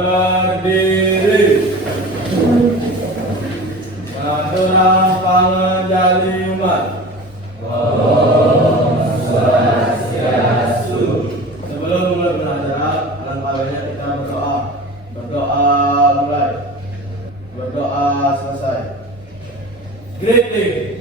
Berdiri. Peraturan pengendali umat. Sebelum mulai belajar, alangkah baiknya kita berdoa. Berdoa mulai. Berdoa selesai. Greeting.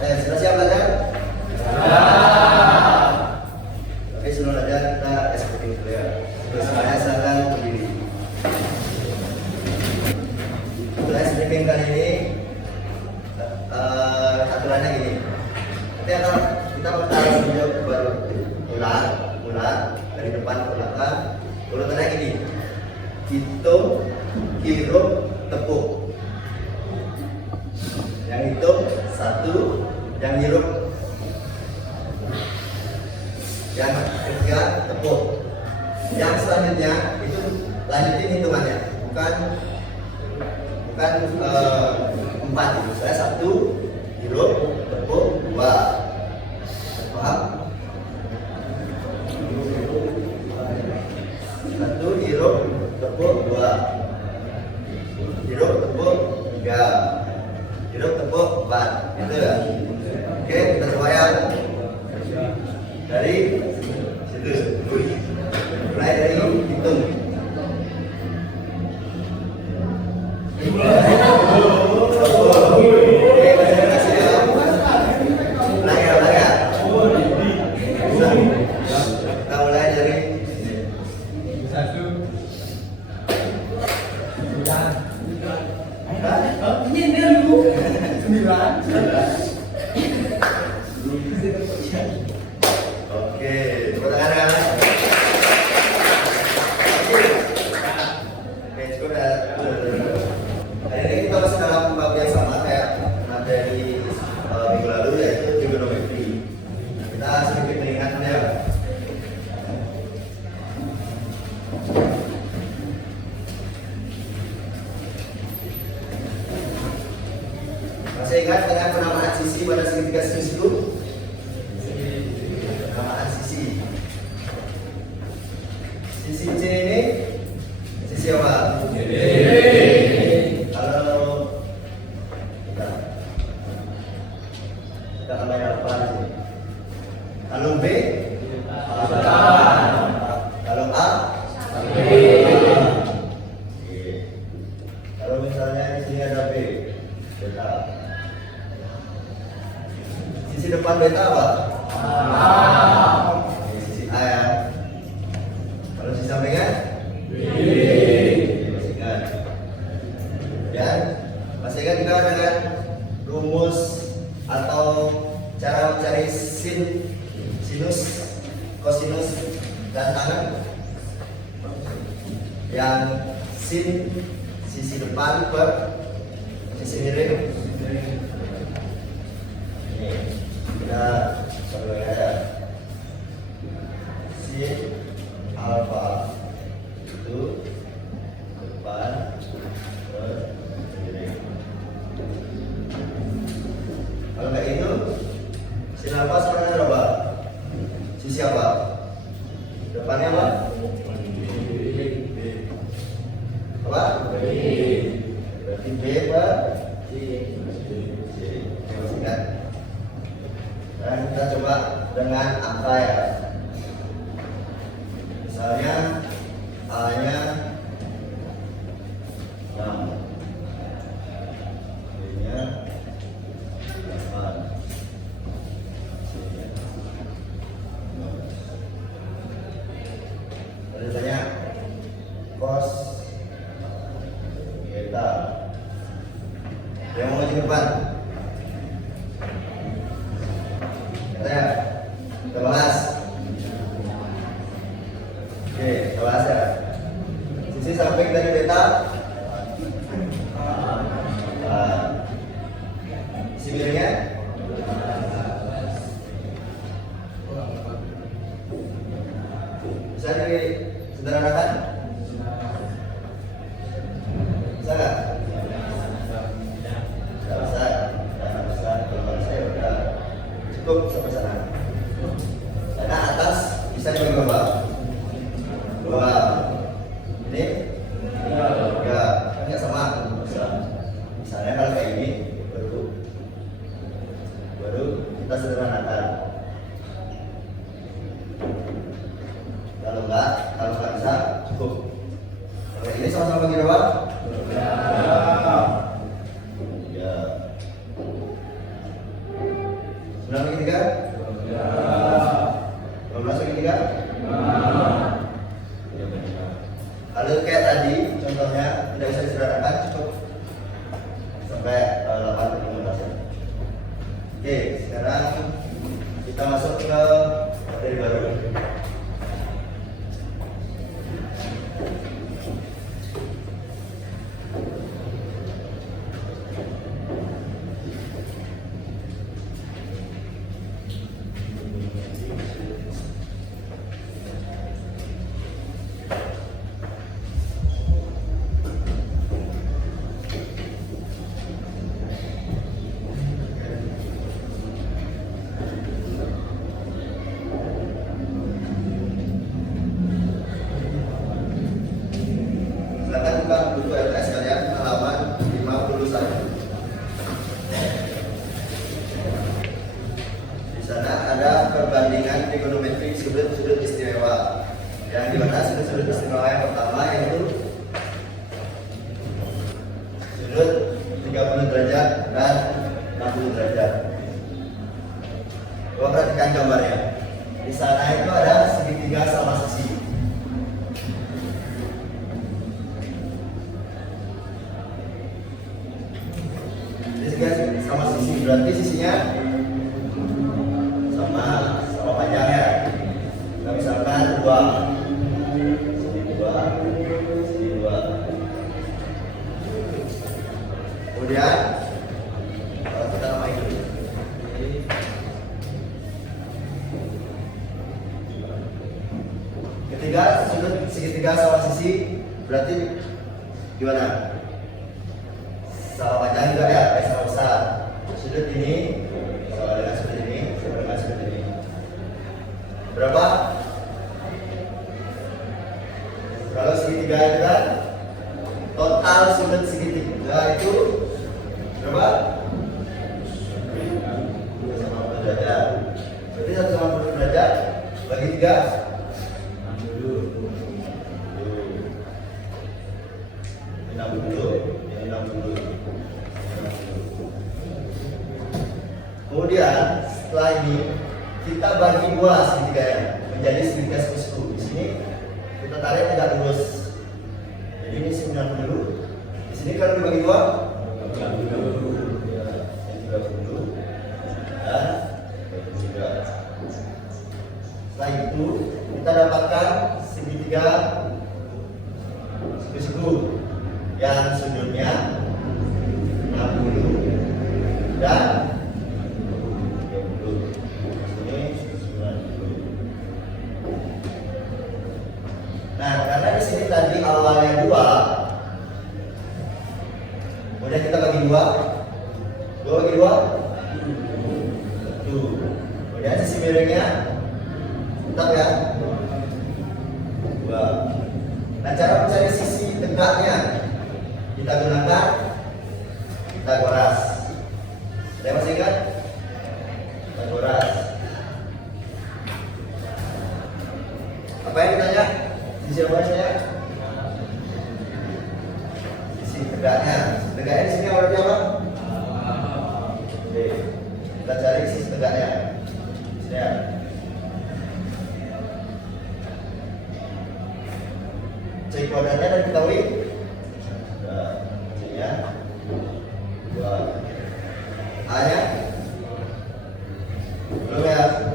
Oke, sudah siap belajar? Oke, sebelum belajar kita SPP dulu ya. Terus saya silakan berdiri. Untuk SPP kali ini aturannya gini. Nanti kita bertaruh video baru ulang dari depan ke belakang. Urutannya gini: hitung, hirup, tepuk. Yang hitung satu, yang hirup, yang ketiga tepuk. Yang selanjutnya itu lanjutin hitungannya, bukan empat itu. Saya satu, hirup, tepuk, dua. Paham? Satu, hirup, tepuk, dua. Hirup, tepuk, tiga. Hidup tepuk 4, gitu ya. Oke, kita coba ya. Dari situ. Mulai dari hitung. Oke, kasih ya. Mulai ya. Kita mulai dari satu. Ini dulu. 9. Oke, tepuk tangan ya. Oke, cukup ya. Hari ini kita masih dalam bab yang sama kayak materi minggu lalu, yaitu trigonometri. Kita sedikit mengingatkan ya. Masih ingat dengan penamaan sisi pada segitiga sinus itu? Penamaan sisi. Sisi C ini sisi apa? Kalau kita tambahnya apa sih? Kalau B, kalau A, kalau misalnya di sini ada B, beta. Sisi depan beta apa? Sisi A ya. Kalau sisi sampingnya? B. Masih ingat? Dan masih ingat juga dengan rumus atau cara mencari sinus, kosinus, dan tangen? Yang sin sisi depan per sisi miring. Kita coba ya. Sin alfa itu depan per miring. Kalau kayak itu, sin alfa sebenarnya berapa? Sisi apa? Depannya apa? Apa? Berarti B per C. Ingat. Dan kita coba dengan angka ya. Misalnya A-nya 6, B-nya 8, C-nya 15. Lalu tanya cos beta yang mau di depan cukup sampai sana. Karena atas bisa dibagi berapa? 2. Ini 3. Kan nggak sama. Misalnya kalau kayak ini baru kita sederhanakan. Kalau nggak bisa cukup. Kalau ini sama-sama bagi berapa? Ya. 9 bagi 3? 12 bagi 3? Kalau kayak tadi, contohnya tidak bisa disederhanakan, cukup sampai 8 bagi 15 ya. Oke, sekarang kita masuk ke materi baru. Silakan buka buku LTS kalian halaman 51. Di sana ada perbandingan trigonometri sudut-sudut istimewa. Yang dimana sudut-sudut istimewa yang pertama yaitu sudut 30 derajat dan 60 derajat. Coba perhatikan gambarnya. Di sana itu ada segitiga sama sisi. Sama sisi berarti sisinya sama panjangnya. Nah, misalkan 2 sini 2 sini 2. Kemudian kalau kita namain dulu. Ketiga sudut segitiga sama sisi berarti gimana? Sama panjang juga ya, sama besar. Sudut ini sama dengan sudut ini, sama dengan sudut ini. Berapa? Kalau segitiga itu kan total sudut segitiga itu berapa? 280 derajat. Berarti 180 derajat bagi 3 60. Ini 60, ini 60. Kemudian setelah ini kita bagi 2 segitiganya menjadi segitiga sekutu. Di sini kita tarik tegak lurus. Jadi ini 90. Di sini kalau dibagi 2 dan 3. Setelah itu kita dapatkan segitiga sekutu yang sudutnya 60 dan nah, karena di sini tadi awalnya 2, kemudian kita bagi 2 bagi 2, 1. Kemudian sisi miringnya tetap ya 2. Nah, cara mencari sisi tegaknya kita gunakan Pitagoras. Ada masih ingat? Pitagoras. Apa yang ditanya? Sisi apa saya? Sisi tegaknya. Tegaknya di sini berarti apa? Oke. Kita cari sisi tegaknya. Sini ya. Cek kuadratnya dan ketahui. C-nya 2. A-nya belum ya?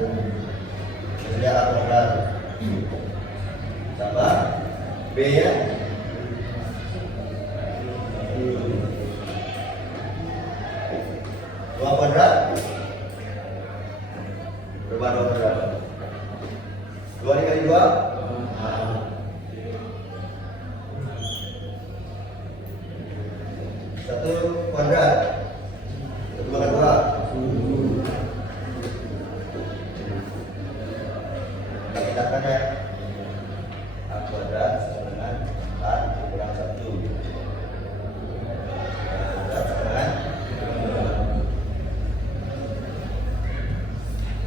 Sudah akuadrat. Tambah B-nya 2 kuadrat. Berapa 2 kuadrat? 2 dikali 2 1 kuadrat. 2 kali 2 pindahkan ya. A kuadrat sama dengan 4 dikurang 1.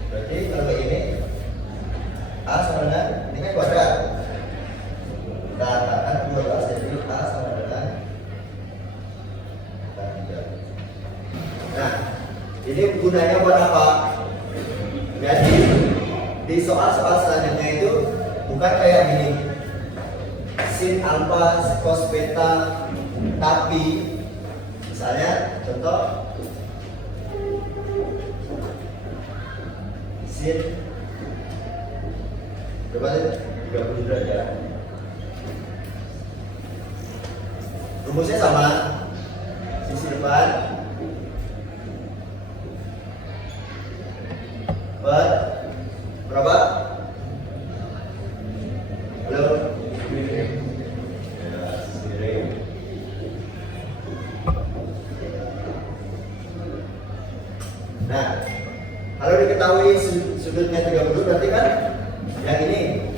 Berarti kalau kayak ini A sama dengan ini kan kuadrat. Kita katakan 12 jadi A sama dengan 3. Nah, ini gunanya buat apa? Jadi di soal-soal selanjutnya itu bukan kayak gini sin alfa cos beta, tapi misalnya contoh sin berapa sih? 30 derajat. Rumusnya sama, sisi depan per berapa? Halo? Nah, kalau diketahui sudutnya 30 berarti kan yang ini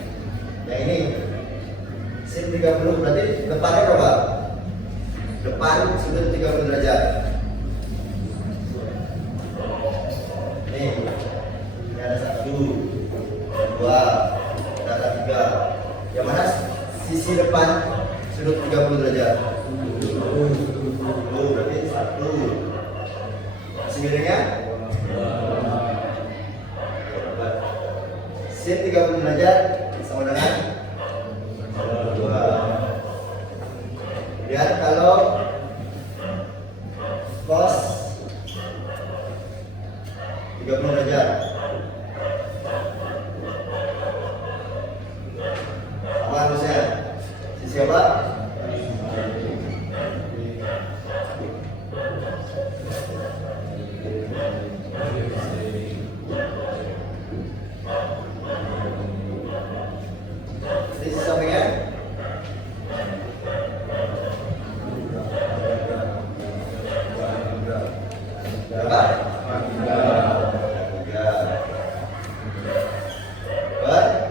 sin 30 berarti depannya berapa? Depan sudut 30 derajat. Nih, ini ada 1, 2, ada 3. Yang mana sisi depan sudut 30 derajat? Berarti 1. Sisi miringnya? Sin 30 derajat sama dengan 2. Lihat kalau cos 30 derajat sama harusnya sisi apa? Sisi sampingnya berapa? 3 per 2.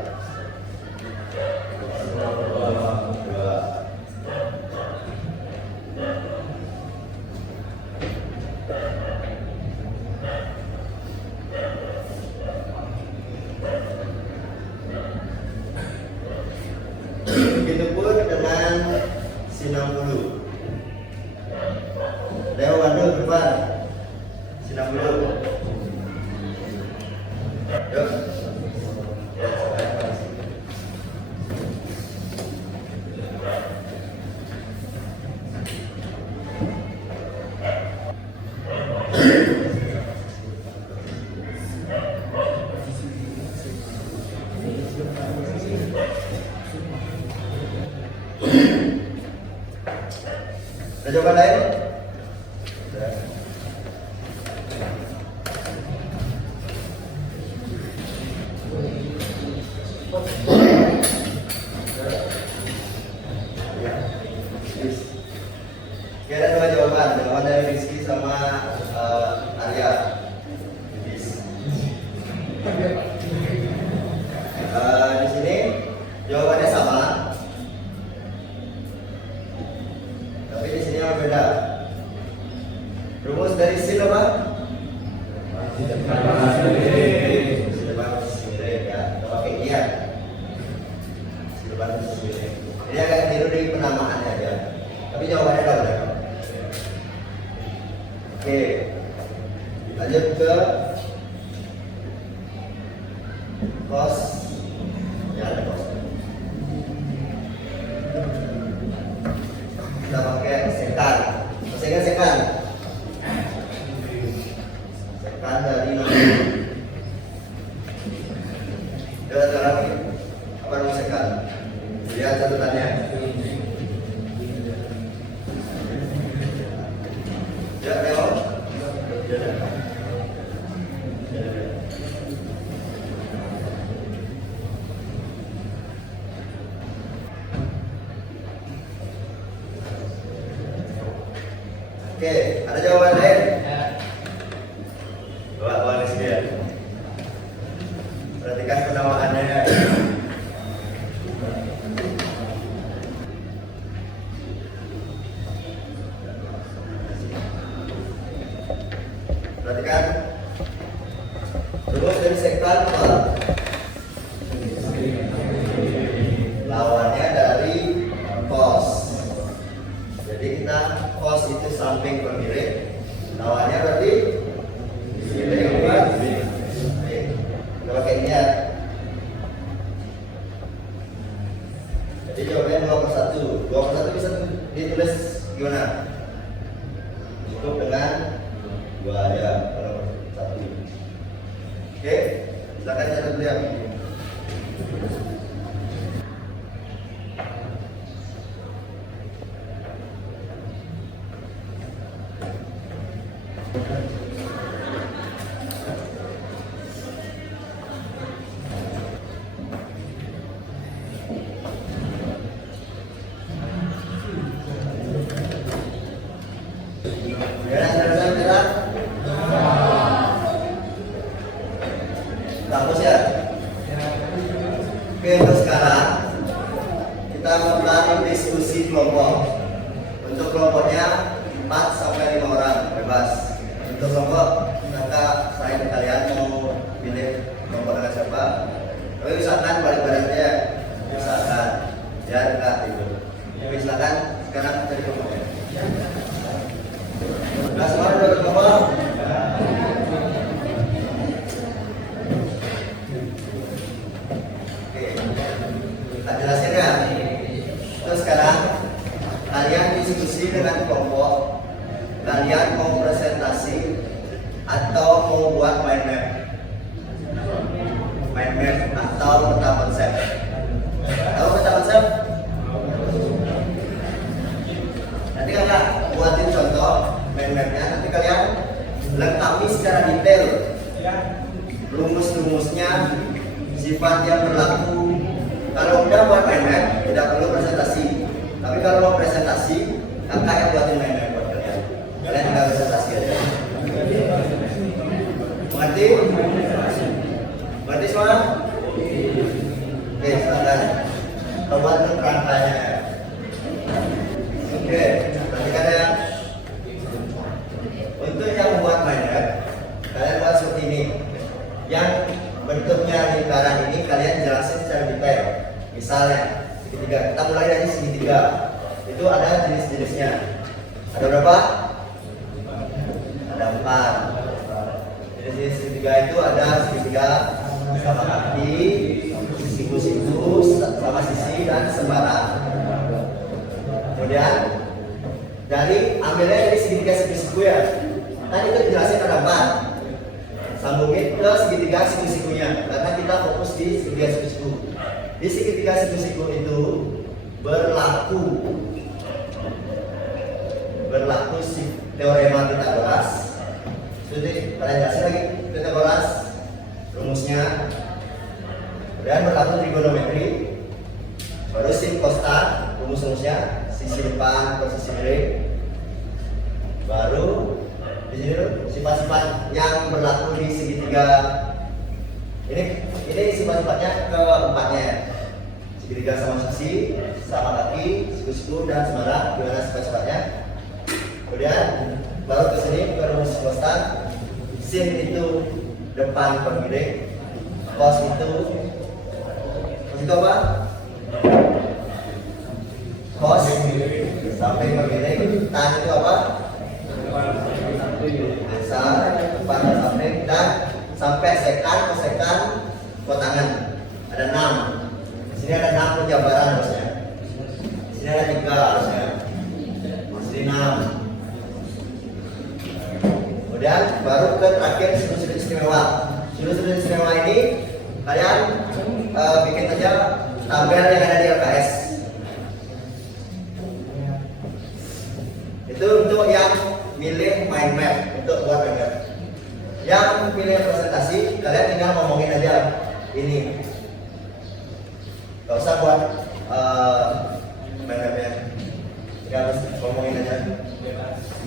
Begitupun dengan sin 60. Leo Bandung depan sin 60. Yuk. Ada jawaban lain? Sudah. Oke, ada 2 jawaban dari Rizky sama Arya. Di sini jawabannya sama, tapi di sini yang berbeda. Rumus dari sin apa? Sin depan sisi miring ya. Kita pakai iya. Sin depan sisi miring. Ini agak tiru di penamaannya aja. Tapi jawabannya ada berapa? Oke, lanjut ke cos. Ya, ada cos. Kita pakai sekan. Masih ingat sekan? Sekan dari 60. Lihat sekarang ini. Apa namanya sekan? Lihat catatannya. Ya, Leo. Oke, ada jawaban lain? Bawa di sini ya. Perhatikan penamaannya. Rumus dari sektan apa? Lawannya dari cos. Jadi kita cos itu samping per miring. Lawannya berarti miring kan? Kita pakai ini ya. Jadi jawabannya 2/1. 2/1 bisa ditulis gimana? Cukup dengan 2 aja kalau 1. Oke, silakan catat dulu ya. Hapus ya. Oke, untuk sekarang kita mulai diskusi kelompok. Untuk kelompoknya 4 sampai 5 orang bebas. Untuk kelompok kakak saya kalian mau pilih kelompok dengan siapa? Tapi misalkan balik badannya, misalkan ya enggak itu. Misalkan sekarang cari kelompoknya. Nah, semua udah berkelompok. Jelasin ya. Terus sekarang kalian diskusi dengan kelompok. Kalian mau presentasi atau mau buat mind map? Mind map atau peta konsep? Tahu peta konsep? Nanti kakak buatin contoh mind mapnya. Nanti kalian lengkapi secara detail rumus-rumusnya, sifat yang berlaku. Kalau udah buat mind map, tidak perlu presentasi. Tapi kalau mau presentasi, kakak yang buatin mind map buat kalian. Kalian tinggal presentasi aja. Mengerti? Mengerti semua? Oke, silakan. Buat rangkanya. Oke, perhatikan ya. Untuk yang membuat mind map, kalian buat seperti ini. Yang bentuknya lingkaran ini kalian jelasin secara detail. Misalnya segitiga, kita mulai dari segitiga. Itu ada jenis-jenisnya. Ada berapa? Ada 4. Jenis segitiga itu ada segitiga sama kaki, siku-siku, sama sisi dan sembarang. Kemudian ambilnya dari segitiga siku-siku ya. Tadi itu dijelasin ada 4. Sambungin ke segitiga siku-sikunya karena kita fokus di segitiga siku-siku. Di segitiga siku-siku itu berlaku teorema Pythagoras. Jadi kalian jelasin lagi Pythagoras rumusnya. Kemudian berlaku trigonometri. Baru sin costan rumus-rumusnya, sisi depan per sisi miring. Baru di sini sifat-sifat yang berlaku di segitiga. Ini sifat-sifatnya keempatnya. Segitiga sama sisi, sama kaki, siku-siku dan sembarang. Gimana sifat-sifatnya? Kemudian baru ke sini ke rumus kostan. Sin itu depan per miring, cos itu apa? Cos sampai per miring, tan itu apa? Besar, depan dan samping, dan sampai sekan, kosekan, kotangan. Ada 6. Di sini ada 6 penjabaran harusnya. Di sini ada 3 harusnya. Di sini 6. Kemudian baru ke terakhir sudut-sudut istimewa. Sudut-sudut istimewa ini kalian bikin aja tabel yang ada di LKS. Itu untuk yang milih mind map, untuk buat mind map. Yang pilih presentasi, kalian tinggal ngomongin aja ini. Gak usah buat mind mapnya, tinggal ngomongin aja.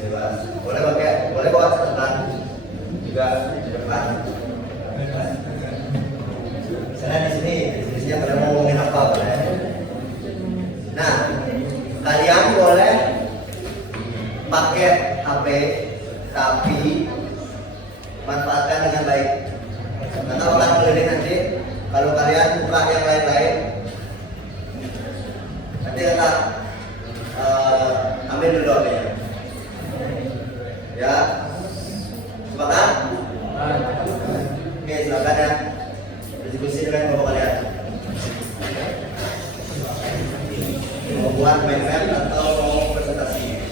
Bebas. Boleh bawa catatan juga di depan. Misalnya di sini pada mau ngomongin apa boleh. Nah, kalian boleh pakai HP, tapi manfaatkan dengan baik. Kalau kalian buka yang lain-lain, nanti kakak ambil dulu HP-nya. Ya, sepakat? Oke, silakan ya. Diskusi dengan bapak kalian. Mau buat main atau mau presentasi?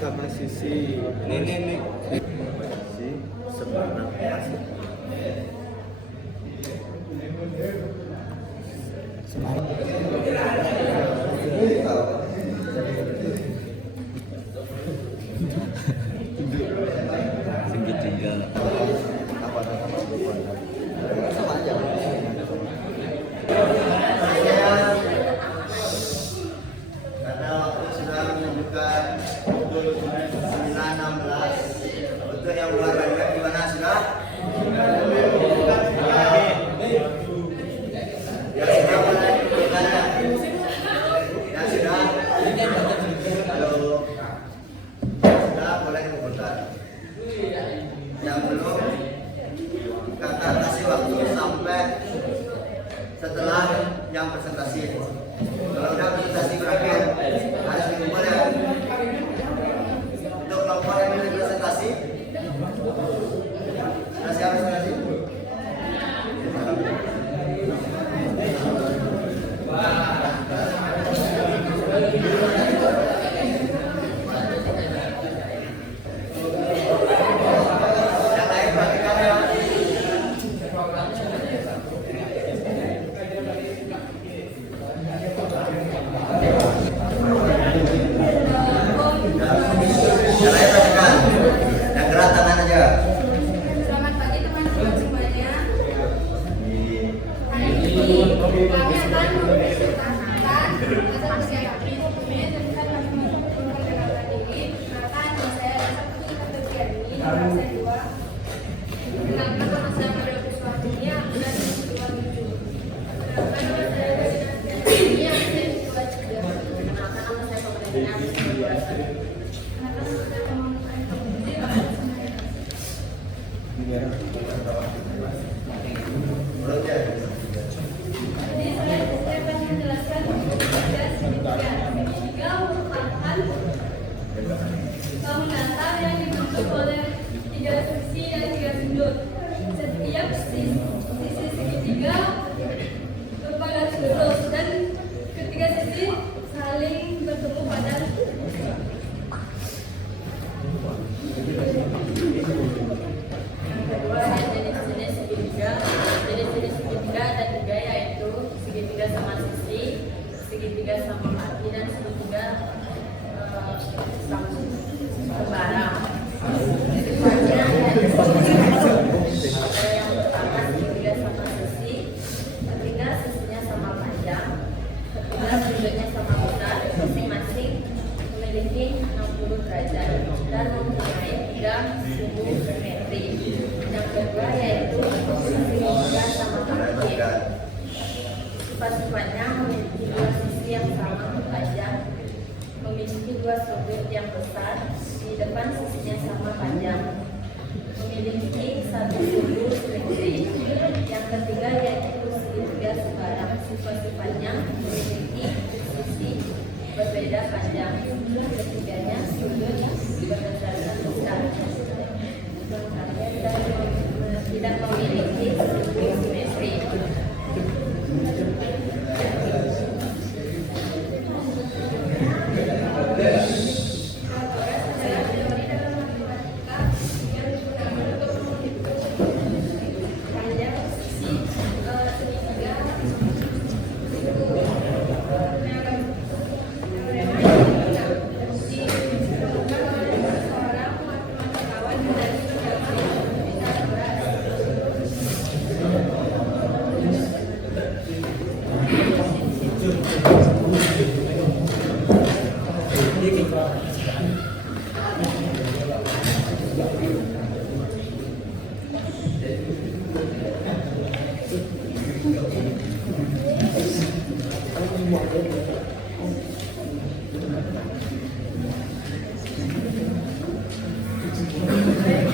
Sama sisi ini si sebenarnya masih segitiga sama aja. Karena waktu sudah menunjukkan pukul 9.16. Untuk yang luar banyak gimana sudah? Ya sudah mulai menunjukkan ya. Ya sudah. Halo. Sudah boleh menunjukkan. Yang belum kakak kasih waktu sampai setelah yang presentasi. Kalau udah presentasi berakhir harus dikumpul ya. Untuk kelompok yang ini presentasi, sudah siap presentasi? Yang lain bagikan ya. Yang lain bagikan. Yang gerak tangan aja. Selamat pagi teman-teman semuanya. Hari ini kami akan mempresentasikan asal persiapan dokumen tentang perkenalkan diri. Perkenalkan nama saya Sabtu Kategori nomor saya 2. Perkenalkan nama saya Maria Kuswatini, absen 27. Perkenalkan nama saya Presiden ini absen 23. Perkenalkan nama saya Pemerintahan absen 21. Perkenalkan nama saya Pemerintahan Komisi absen 9. Mulutnya. Jadi saya akan menjelaskan pada segitiga. Segitiga merupakan bangunan datar yang dibentuk oleh 3 sisi dan 3 sudut. Setiap sisi segitiga berupa garis lurus dan ketiga sisi saling bertemu pada jadi di sini segitiga tidak memiliki simetri.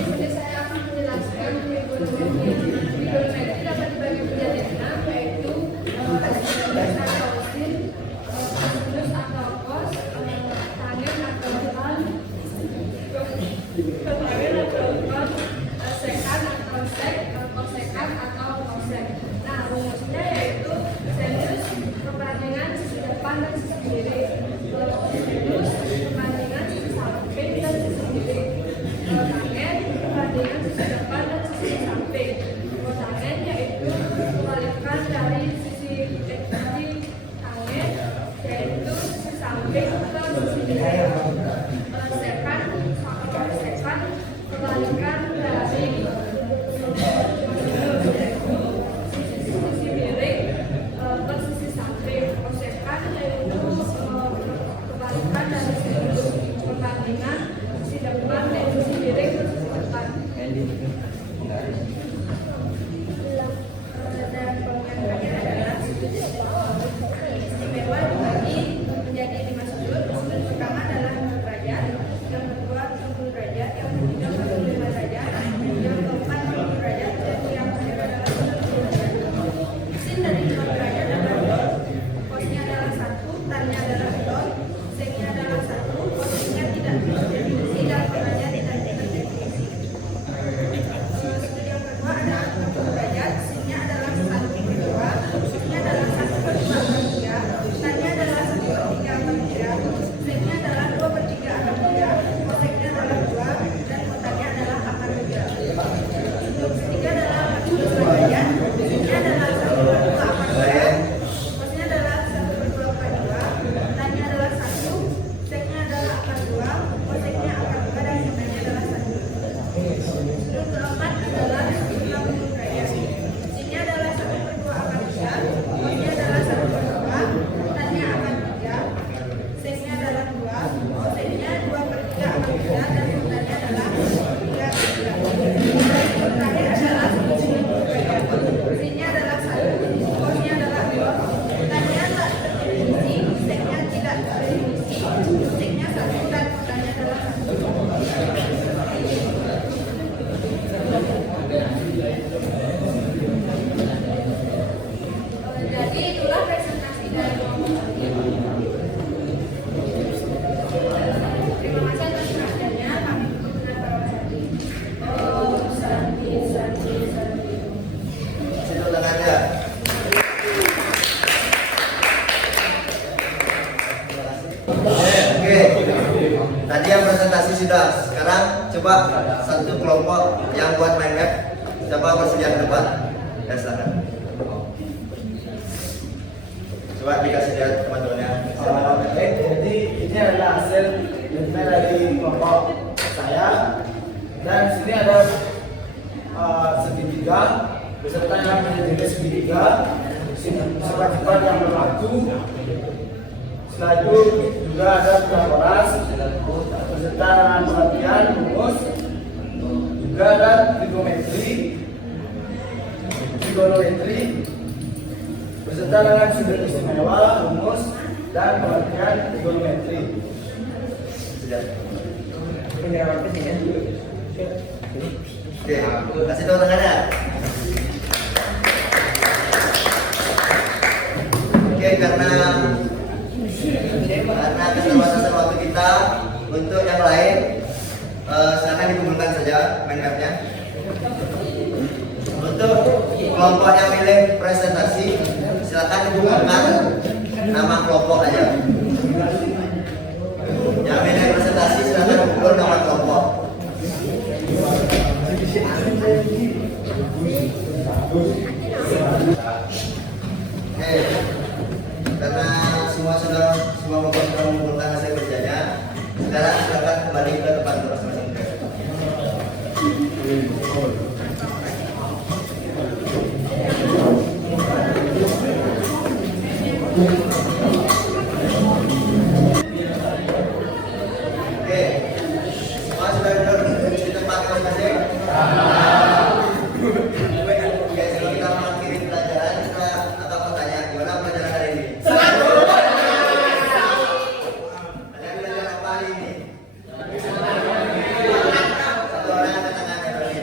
Jadi saya akan menjelaskan trigonometri dapat dibagi menjadi 6, yaitu sinus atau sin, kosinus atau cos, tangen atau tan, tangen atau tan, sekan atau sek, kosekan atau kosek. Nah, rumusnya yaitu sinus perbandingan sisi depan dan sisi kiri, kosinus perbandingan sisi samping dan sisi kiri, tangen perbandingan sisi depan dan sisi samping. Kotangen yaitu kebalikan dari sisi tangen, yaitu sisi samping ke sisi kiri. Sekan sekan kebalikan dari sisi miring ke sisi samping. Kosekan yaitu kebalikan dari sisi perbandingan sisi depan dan sisi miring ke sisi depan. Dan pengertiannya adalah istimewa dibagi menjadi 5 sudut. Sudut pertama adalah 60 derajat, yang kedua 70 derajat, yang ketiga 45 derajat, yang keempat 50 derajat, dan yang terakhir adalah 90 derajat. Sin dari 5 derajat adalah cosnya adalah 1, tannya adalah 0, seknya adalah 1, kosinusnya tidak terdefinisi dan tannya tidak terdefinisi. Sudut yang kedua ada 60 derajat, sinnya adalah 1/2, cosnya adalah 1/5/3, tannya adalah 1/3/3, seknya adalah 2/3/3, koseknya adalah 2, dan kotannya adalah 4/3. Sudut ketiga adalah 40 derajat, sinnya adalah 1/2/2, cosnya adalah 1/2/2, tannya adalah 1, seknya adalah 4/2, koseknya 4/2, dan kotannya adalah 1. Sudut keempat adalah 60 derajat. Sinnya adalah 1/2/3, cosnya adalah 1/2, tannya akan 3, seknya adalah 2, koseknya 2/3/3, dan kotannya adalah 3/3. Terakhir adalah 90 derajat. Sinnya adalah 1, cosnya adalah 2, tannya tak terdefinisi, seknya tidak terdefinisi, seknya 1, dan kotannya adalah 1. Jadi itulah presentasi dari kelompok ini. Terima kasih atas perhatiannya. Kami tutup dengan Parwasati. Om Santi Santi Santi. Situ tangannya. Oke. Tadi yang presentasi sudah. Sekarang coba satu kelompok yang buat main map coba bersedia ke depan. Ya silakan. Coba dikasih lihat teman-temannya. Baik, jadi ini adalah hasil lima dari kelompok saya, dan sini ada segitiga beserta yang menjadi segitiga, sifat-sifat yang berlaku. Setelah itu juga ada Pythagoras beserta dengan pengertian rumus, juga ada trigonometri beserta dengan sudut istimewa, rumus, dan pengertian trigonometri. Sudah. Oke, kasih tahu tangannya. Oke, karena keterbatasan waktu kita, untuk yang lain silakan dikumpulkan saja mind map-nya. kelompok yang milih presentasi silakan dibukakan nama kelompok aja. Yang milih presentasi silakan buka nama kelompok. Karena semua kelompok sudah mengumpulkan hasil kerjanya, sekarang silakan kembali ke tempat masing-masing. Oke, semua sudah duduk di tempat masing-masing. Oke, sebelum kita mengakhiri pelajaran, kita akan bertanya gimana pelajaran hari ini? Kalian belajar apa hari ini? Satu orang yang tangan yang tadi.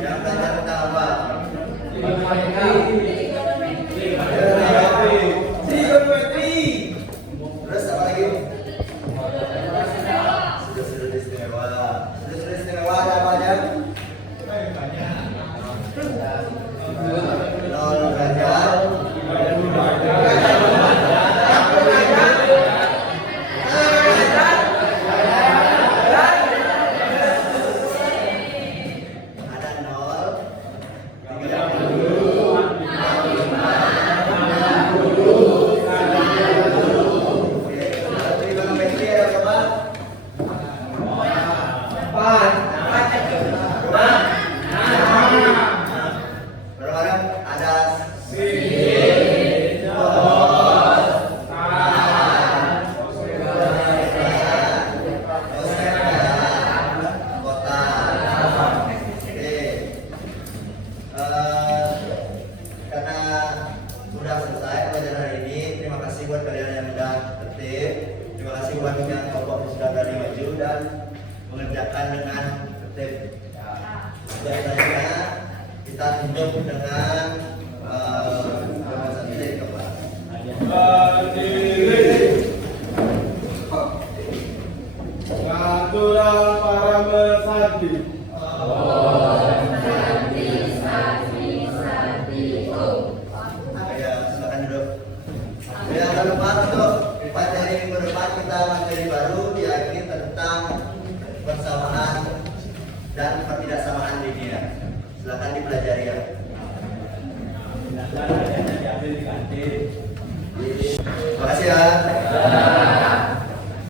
Yang belajar tentang apa? Terus apa lagi? Sudut-sudut istimewa. Sudut-sudut istimewa ada apa aja? Nol derajat. Ada 0, 30, 60. Oke, trigonometri ada berapa? 4. Bareng-bareng ada karena sudah selesai pelajaran hari ini, terima kasih buat kalian yang sudah tertib, terima kasih buat yang kelompok sudah berani maju dan mengerjakan dengan tertib. Biasanya kita tutup dengan demonstrasi dari kelas. Natural para bersati. Ya, silakan duduk. Ya, jangan lupa untuk materi minggu depan kita materi baru yakni tentang persamaan dan ketidaksamaan linear. Silakan dipelajari ya. Terima kasih ya.